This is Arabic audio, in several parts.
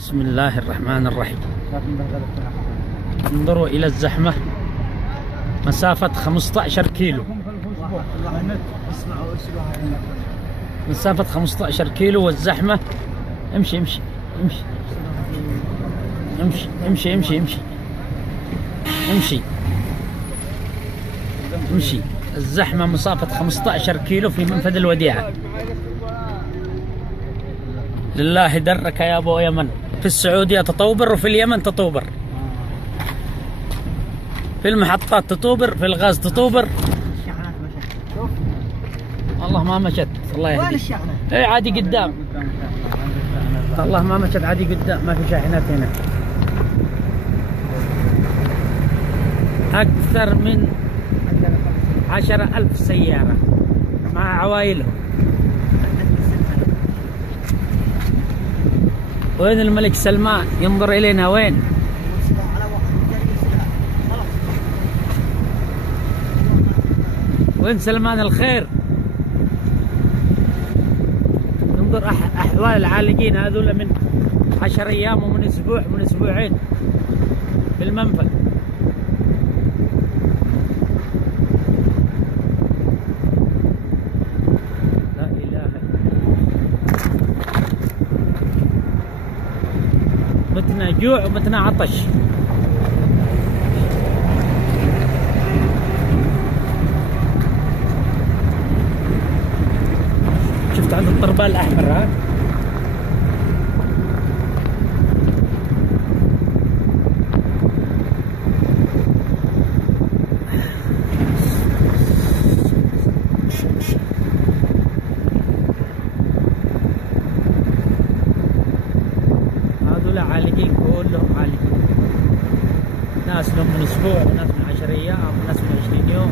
بسم الله الرحمن الرحيم. انظروا إلى الزحمة، مسافة 15 كيلو، مسافة 15 كيلو والزحمة. امشي امشي امشي امشي امشي امشي امشي امشي امشي. الزحمة مسافة 15 كيلو في منفذ الوديعة. لله درك يا ابو يمن. في السعودية تطوبر وفي اليمن تطوبر، في المحطات تطوبر، في الغاز تطوبر. والله ما مشت. الله يهديك. وين الشاحنة؟ اي عادي قدام. والله ما مشت، عادي قدام، ما في شاحنات هنا. أكثر من 10,000 سيارة مع عوائلهم. وين الملك سلمان؟ ينظر إلينا وين؟ وين سلمان الخير؟ انظر أحوال العالقين هذول من 10 أيام ومن أسبوع ومن أسبوعين في المنفذ. لا إله إلا الله. متنا جوع ومتنا عطش. شفت عند الطربال الأحمر؟ ها هذول عالقين، كلهم عالقين. ناس لهم من اسبوع وناس من 10 ايام وناس من 20 يوم.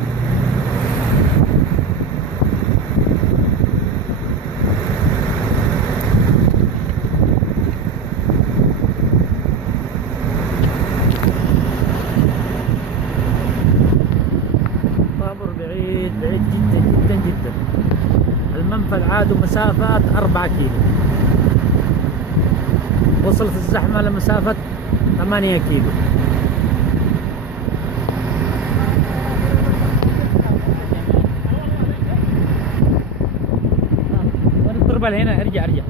طابور بعيد بعيد جدا جدا جدا. المنفذ عادوا مسافات 4 كيلو، وصلت الزحمة لمسافة 8 كيلو. وين الطربال هنا؟ ارجع ارجع.